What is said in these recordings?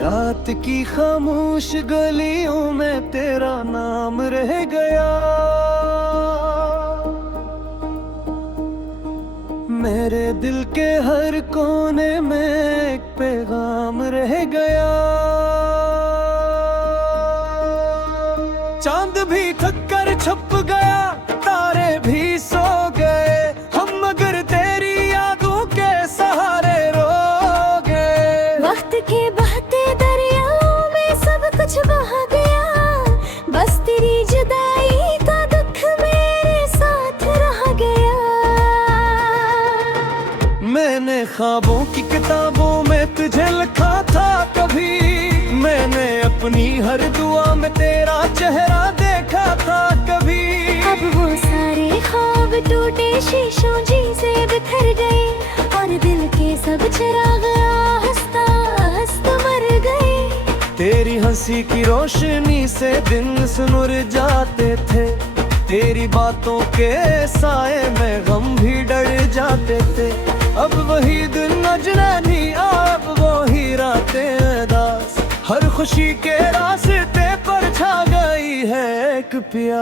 रात की खामोश गलियों में तेरा नाम रह गया। मेरे दिल के हर कोने में एक पैगाम रह गया। चांद भी थक कर छुप गया, तारे भी सो गए, हम मगर तेरी यादों के सहारे रो गए। वक्त के बहते दरियाओं में सब कुछ बहा गया, बस तेरी जुदाई का दुख मेरे साथ रह गया। मैंने ख्वाबों की किताबों में तुझे लिखा था कभी, मैंने अपनी हर दुआ में तेरा चेहरा देखा था कभी। अब वो सारे ख्वाब टूटे शीशों जैसे बिखर गए, और दिल के सब चिराग हंसता हंसता मर गए। तेरी हंसी की रोशनी से दिन सुनुर जाते थे, तेरी बातों के साए में गम भी डर जाते थे। अब वही दिन अजनबी, अब वही रातें दास, हर खुशी के रास्ते पर छा गई है एक प्यार।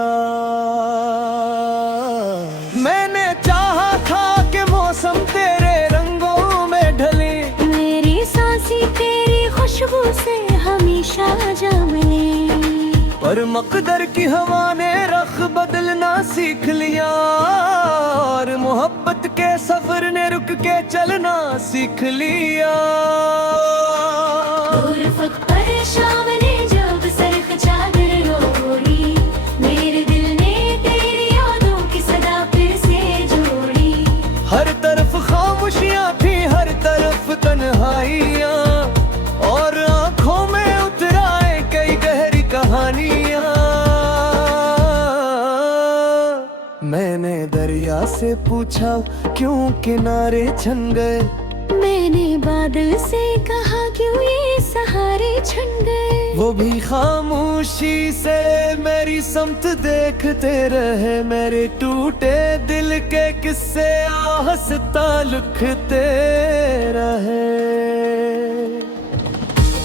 मैंने चाहा था कि मौसम तेरे रंगों में ढले, मेरी सांसें तेरी खुशबू से हमेशा जामले। पर मकदर की हवा ने रख बदलना सीख लिया, और मोहब्बत के सफर ने रुक के चलना सीख लिया। शाम ने जब सरख चादर ओढ़ी, मेरे दिल ने तेरी यादों की सदा फिर से जोड़ी। हर तरफ खामोशियां थी, हर तरफ तन्हाइयां, और आंखों में उतराए कई गहरी कहानियां। मैंने दरिया से पूछा क्यों किनारे छन गए, मैंने बादल से कहा क्यों ये सहारे छन गए। वो भी खामोशी से मेरी समत देखते रहे, मेरे टूटे दिल के किस्से हंसता लिखते रहे।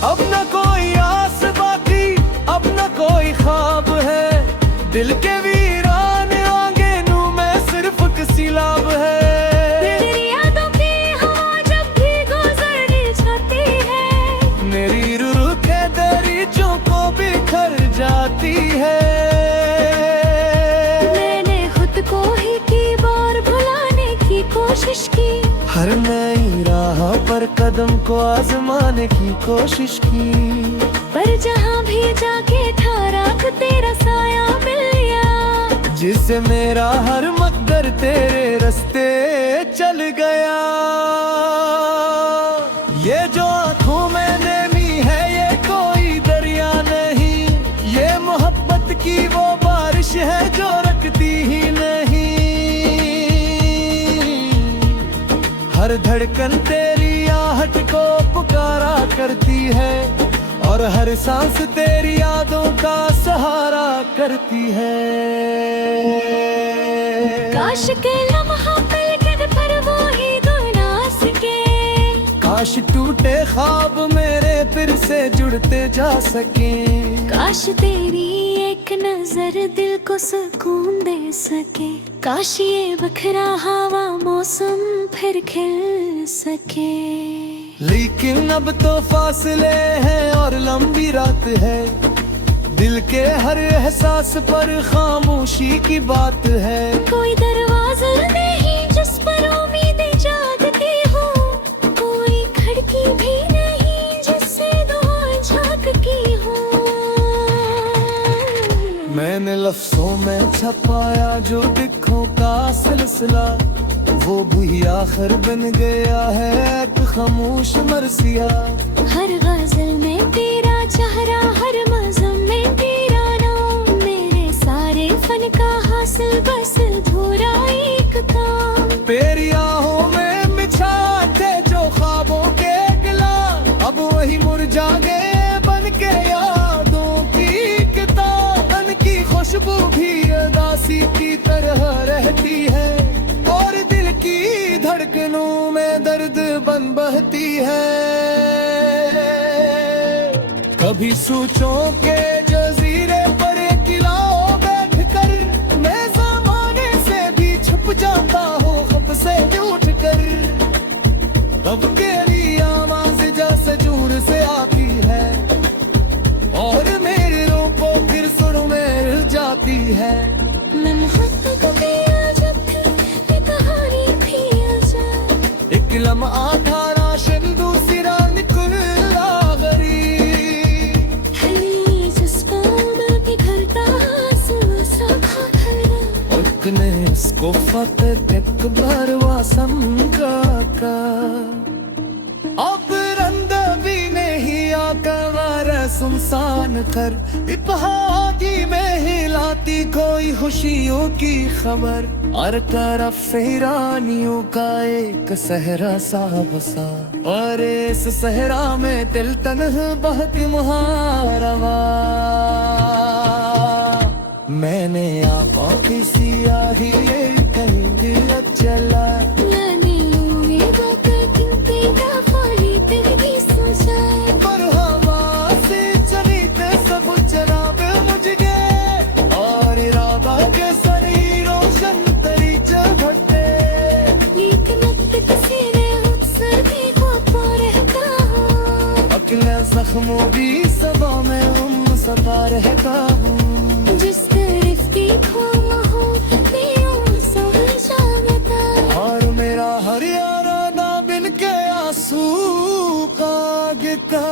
अब न कोई आस बाकी, अब न कोई ख्वाब है, दिल के वीरान आंगनों में सिर्फ किलाब है। जाती है मैंने खुद को ही की बार भुलाने की कोशिश की, हर नई राह पर कदम को आजमाने की कोशिश की। पर जहाँ भी जाके ठहरा तेरा साया मिल गया, जिससे मेरा हर मकदर तेरे रास्ते चल गया। ये जो आंखों में नमी है ये कोई दरिया नहीं, ये मोहब्बत की वो बारिश है जो रखती ही नहीं। हर धड़कन तेरी आहट को पुकारा करती है, और हर सांस तेरी यादों का सहारा करती है। काश के लम्हा पलकन पर वो ही गुना सके, काश टूटे ख्वाब मेरे फिर से जुड़ते जा सके। काश तेरी एक नजर दिल को सुकून दे सके, काश ये बखरा हवा मौसम फिर खिल सके। लेकिन अब तो फासले हैं और लंबी रात है, दिल के हर एहसास पर खामोशी की बात है। कोई दरवाजा नहीं जिस पर उम्मीदें जागती हो, कोई खिड़की भी नहीं जिससे दुआएं झांकती हो। मैंने लफ्जों में छपाया जो दिखों का सिलसिला, वो भी आखिर बन गया है एक खामोश मरसिया। हर गजल में तेरा चेहरा, हर मज़म में तेरा नाम, मेरे सारे फन का हासिल बस अधूरा एक काम। तेरी आहों में बिछा थे जो ख्वाबों के गिला, अब वही मुरझा गए बन के यादों की किताब। मन की खुशबू भी उदासी की तरह रहती है, और दिल की धड़कनों में दर्द बन बहती है। कभी सोचो के जजीरे पर किलाओ बैठ कर मैं ज़माने से भी छुप जाता हूँ खप से उठ कर। तब तेरी आवाज़ जैसे दूर से आती है और मेरे रूपों फिर सुर में रह जाती है। मैं मोहब्बत पे जब ये कहानी थी आजा एक लम्हा था राशन दूसरा निकल आगरी हली जज्बात में बिखरता आंसू सा खड़ा इतने इसको फतेह एक बार वासम का अब रंद भी नहीं आकर सुनसान कर इपहादी में हिलाती कोई खुशियों की खबर हर तरफ ईरानियों का एक सहरा सा बसा और इस सहरा में दिल तन्ह बहुत मुहारवा। मैंने आंखों की सियाही कहीं दिल चला मैंने उम्मीदों का किंतु खाली तेरी सोचा पर हवा से चली थे सब जनाब मुझ गए और इरादा के सरी रोशन तरी चढ़ते नीक नक्त सीने मुझसे देखो तो रहता हूँ अकेले जख्मों भी सबा में सता रहता हूँ जिस तरफ भी खोमा हो मेरा समझ जाता और मेरा हर याराना बिन के आंसू का गिता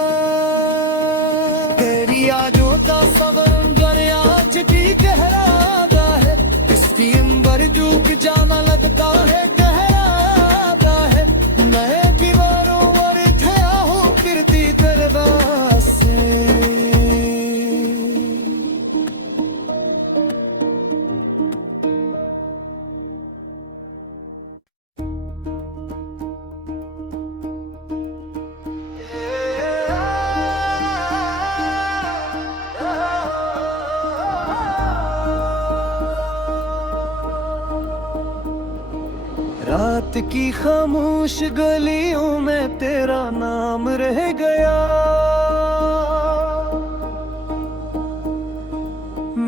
तेरी यादों का सबर दरिया की गहराता है इसकी अंबर डूब जाना लगता है गहराता है मैं दीवारों पर ठहरा हूँ फिरती तलवार से। रात की खामोश गलियों में तेरा नाम रह गया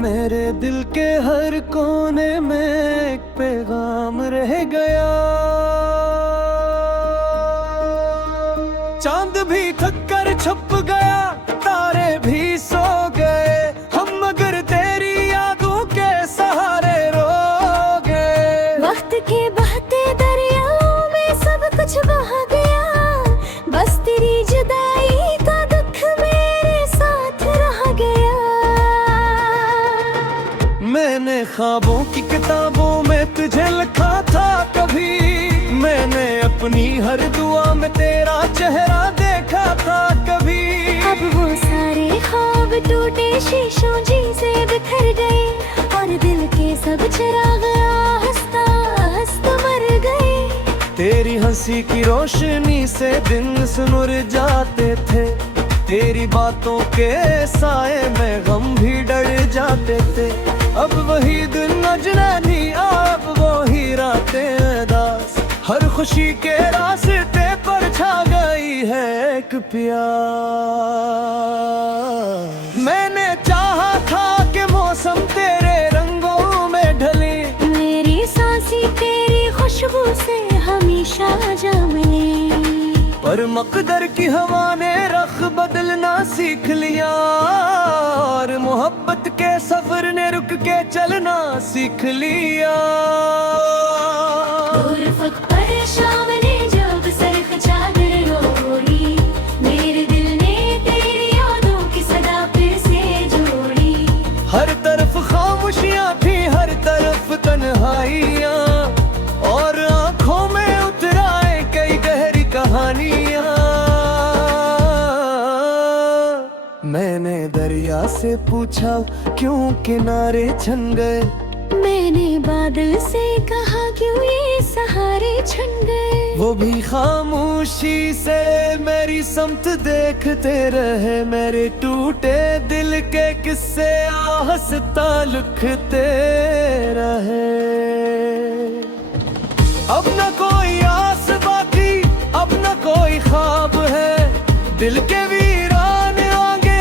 मेरे दिल के हर कोने में एक पैगाम रह गया। चांद भी थक कर छुप गया तारे भी सो गए हम मगर तेरी यादों के सहारे रो गए। वक्त के बहते दरियाओं में सब कुछ बहा गया बस तेरी जुदाई का दुख मेरे साथ रह गया। मैंने ख्वाबों की किताबों में तुझे लिखा था कभी मैंने अपनी हर दुआ में तेरा चेहरा देखा था कभी। अब वो सारे ख्वाब टूटे शीशों से बिखर गए और दिल के सब चिराग हंसता हंसता मर गए। तेरी हंसी की रोशनी से दिन सुनुर जाते थे तेरी बातों के साए में गम भी डर जाते थे। अब वही दिन नजरानी अब वही रातें दास हर खुशी के रास्ते पर छा गई है एक प्यार। मैंने चाहा था कि मौसम तेरे रंगों में ढले मेरी सांसें तेरी खुशबू से हमेशा जमने पर मकदर की हवा ने रख बदलना सीख लिया और मोहब्बत के सफर ने रुक के चलना सीख लिया। शाम ने जब सरख चादर ओढ़ी मेरे दिल ने तेरी यादों की सदा फिर से जोड़ी। हर तरफ खामोशियां थी हर तरफ तन्हाइयां और आंखों में उतराए कई गहरी कहानियां। मैंने दरिया से पूछा क्यों किनारे छन गए मैंने बादल से कहा क्यों ये सहारे छन गए। वो भी खामोशी से मेरी समत देखते रहे मेरे टूटे दिल के किस्से हंसता लिखते रहे। अब न कोई आस बाकी अब न कोई ख्वाब है दिल के वीरान आगे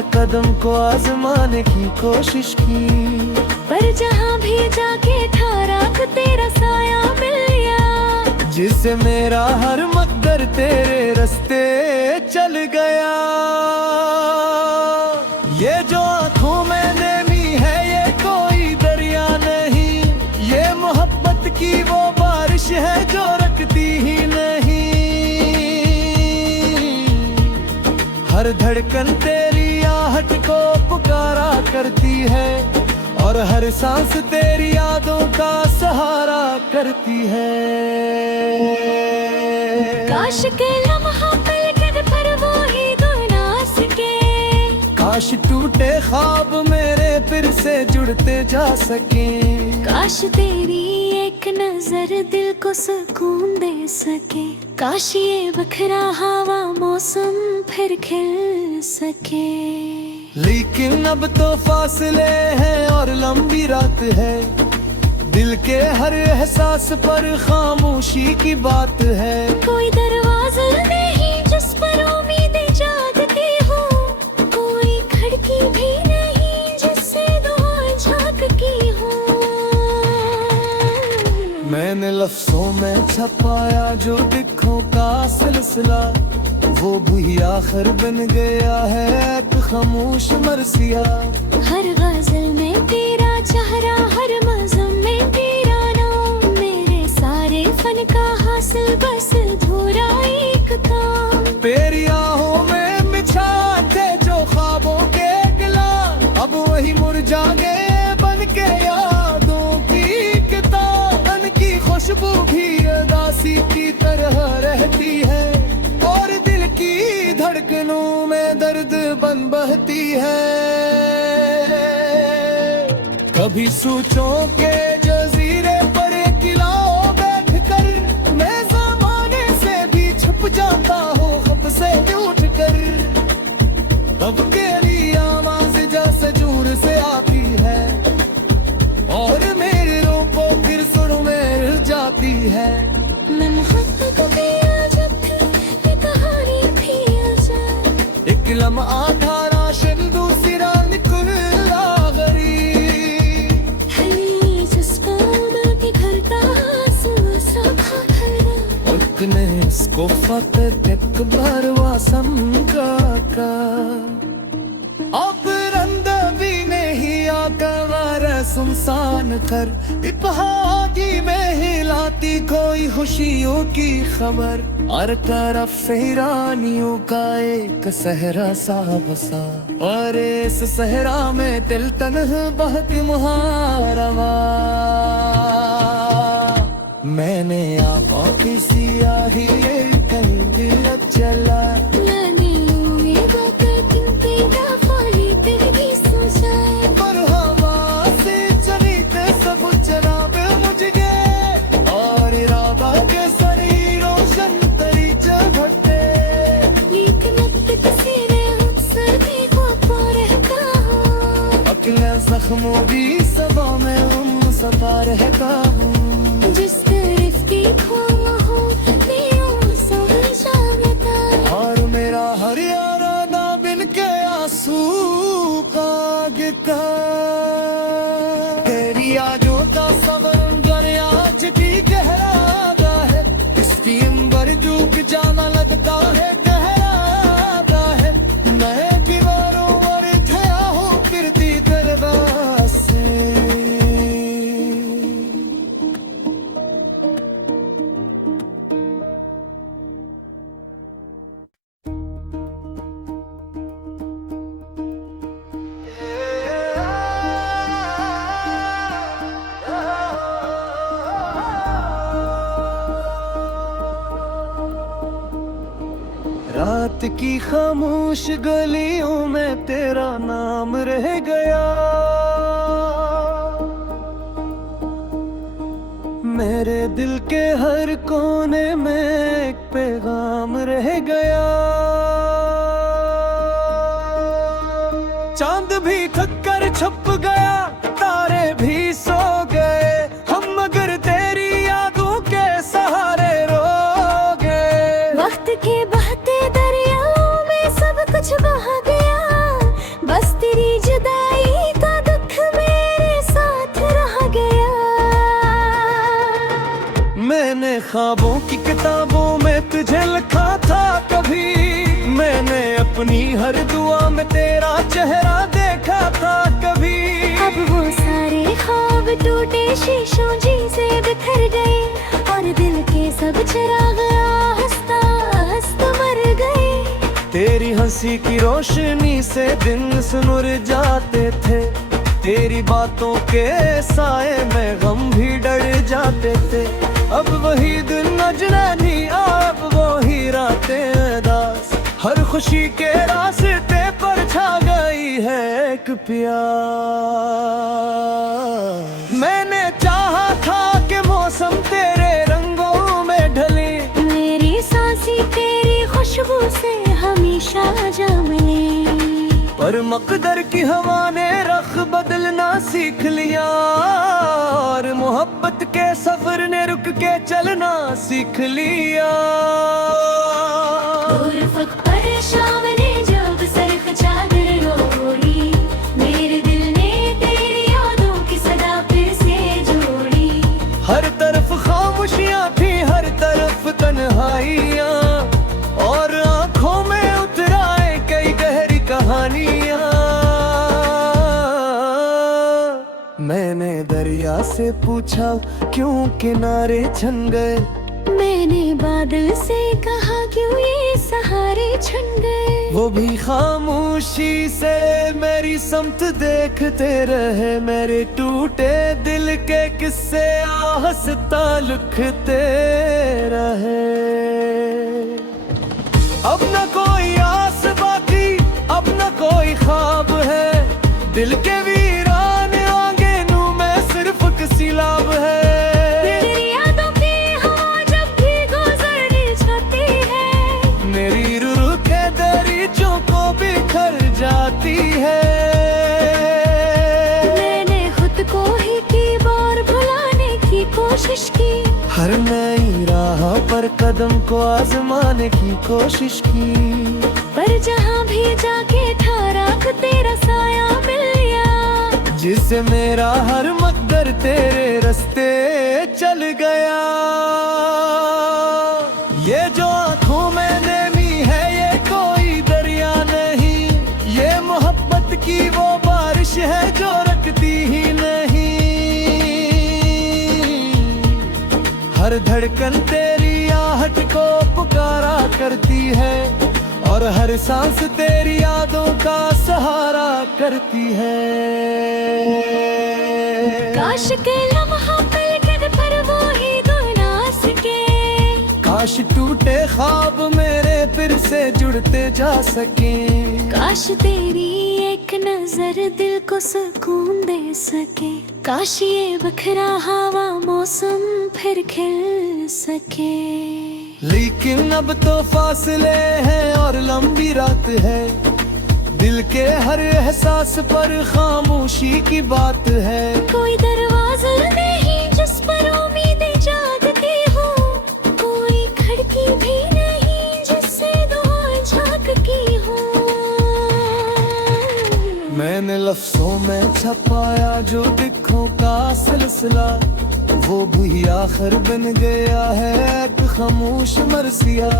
हर कदम को आजमाने की कोशिश की, पर जहाँ भी जाके ठहरा तो तेरा साया मिल गया, जिससे मेरा हर मकदर तेरे रास्ते चल गया। ये जो आँखों में नैनी है ये कोई दरिया नहीं, ये मोहब्बत की वो बारिश है जो रखती ही नहीं। हर धड़कन तेरी आहट को पुकारा करती है, और हर सांस तेरी यादों का सहारा करती है। काश के लम्हा पलटन पर वो ही तो ना सके, काश टूटे ख्वाब मेरे फिर से जुड़ते जा सके, काश तेरी एक नजर दिल को सुकून दे सके, काश ये बखरा हवा मौसम फिर खिल सके। लेकिन अब तो फासले हैं और लंबी रात है, दिल के हर एहसास पर खामोशी की बात है। कोई दरवाजा नहीं जिस पर उम्मीदें जागती हो, कोई खिड़की भी नहीं जिससे दुआ झांकती हो। मैंने लफ्जों में छपाया जो दिखों का सिलसिला, वो भी आखिर बन गया है एक खामोश मरसिया। हर गजल में तेरा चेहरा, हर मज़म में तेरा नाम, मेरे सारे फन का हासिल बस अधूरा एक काम। तेरी आहों में बिछाते जो ख्वाबों के गिला, अब वही मुरझा गए बन के यादों की किताब। बन की खुशबू भी उदासी की तरह रहती है, और दिल की धड़कनों में दर्द बन बहती है। कभी सोचों के जजीरे पर किलाओ बैठ कर, मैं ज़माने से भी छुप जाता हूँ खप से उठ कर। तब तेरी आवाज़ जैसे दूर से आती है, और मेरे रूपों फिर सुर में जाती है। मैं मोहब्बत को पिया जब भी ये कहानी भी आ जाए, एक लम्हा था राशन दूसरा निकला गरीब, हनी जज्बात के घर का आंसू सा खड़ा, उतने इसको फकत एक बार वासम का। अब रंद भी नहीं आकर सुनसान कर, इपहागी में हिलाती कोई खुशियों की खबर, हर तरफ ईरानियों का एक सहरा सा बसा, और इस सहरा में दिल तन्ह बहक मुहारवा। मैंने आंखों की सियाही कहीं दिल चला, मैंने उम्मीदों का किंतु दफाई तेरे भी सोचा, पर हवा से चली ते सब चराग मुझ गए, और इरादा के सरी रोशन तरी चढ़ते। लेकिन अब तक किसी ने हमसे भी ख्वाब रहता हूँ, अकेले जख्मों भी सबा में उम सफा रहता हूँ। जिस तरफ की खोना हो मेरा समझा बता, और मेरा हर याराना बिन के आंसू का गिता। तेरी यादों का समंदर आज भी गहरा है, इसकी अंबर डूब जाना लगता है गहरा है। मैं दीवारों पर ठहरा हूँ फिरती दरबार से। रात की खामोश गलियों में तेरा नाम रह गया, मेरे दिल के हर कोने में एक पैगाम रह गया। चांद भी थक कर छुप गया, तारे भी सो गए, हम मगर तेरी यादों के सहारे रो गए। वक्त के बहते दरियाओं में सब कुछ बहा गया, ख्वाबों की किताबों में तुझे लिखा था कभी, मैंने अपनी हर दुआ में तेरा चेहरा देखा था कभी। अब वो सारे ख्वाब टूटे शीशों जैसे बिखर गए, और दिल के सब चिराग हंसता हंसता मर गए। तेरी हंसी की रोशनी से दिन सुनुर जाते थे, तेरी बातों के साए में गम भी डर जाते थे। अब वही दिन नजरानी, अब वही रातें दास, हर खुशी के रास्ते पर छा गई है एक प्यार। मैंने चाहा था कि मौसम तेरे रंगों में ढले, मेरी सांसें तेरी खुशबू से हमेशा जमले। पर मकदर की हवा ने रख बदलना सीख लिया, और मोहब्बत के सफर ने रुक के चलना सीख लिया। उर्फत पर शाम ने जब सरख चादर ओढ़ी, मेरे दिल ने तेरी यादों की सदा फिर से जोड़ी। हर तरफ खामोशियां थी, हर तरफ तन्हाइयां, और आंखों में उतर आए कई गहरी कहानियां। मैंने दरिया से पूछा क्यों किनारे छन गए, मैंने बादल से कहा क्यों ये सहारे छन गए। वो भी खामोशी से मेरी समत देखते रहे, मेरे टूटे दिल के किस्से आहस्ता लिखते रहे। अब न कोई आस बाकी, अब न कोई ख्वाब है, दिल के वीरान आंगनों में सिर्फ सिलाब है। तेरी यादों की हवा जब भी गुजरने जाती है, मेरी रूह के दरीचों को बिखर जाती है। मैंने खुद को ही की बार भुलाने की कोशिश की, हर नई राह पर कदम को आजमाने की कोशिश की, पर जहाँ भी जाके ठहरा तेरा साया मिल गया। जिससे मेरा हर मकदर तेरे रास्ते चल गया। ये जो आंखों में नमी है ये कोई दरिया नहीं, ये मोहब्बत की वो बारिश है जो रखती ही नहीं। हर धड़कन तेरी आहट को पुकारा करती है, और हर सांस तेरी यादों का सहारा करती है। काश के लम्हा पलके पर वो ही गुना सके, काश टूटे ख्वाब मेरे फिर से जुड़ते जा सके। काश तेरी एक नजर दिल को सुकून दे सके, काश ये बखरा हवा मौसम फिर खिल सके। लेकिन अब तो फासले हैं और लंबी रात है, दिल के हर एहसास पर खामोशी की बात है। कोई दरवाजा नहीं जिस पर उम्मीदें जागती हो, कोई खिड़की भी नहीं जिससे दुआ झांकती हो। मैंने लफ्जों में छपाया जो दिखों का सिलसिला, वो भी आखिर बन गया है एक खामोश मरसिया।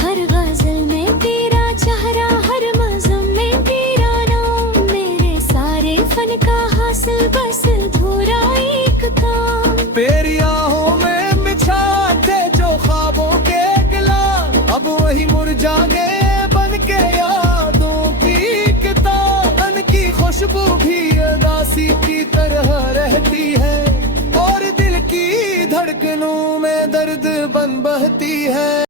हर गजल में तेरा चेहरा, हर मज़म में तेरा नाम, मेरे सारे फन का हासिल बस अधूरा एक काम। तेरी आहों में बिछाते जो ख्वाबों के गिला, अब वही मुरझा गए बन के यादों की किताब। मन की खुशबू भी उदासी की तरह रहती है, और दिल की धड़कनों में दर्द बन बहती है।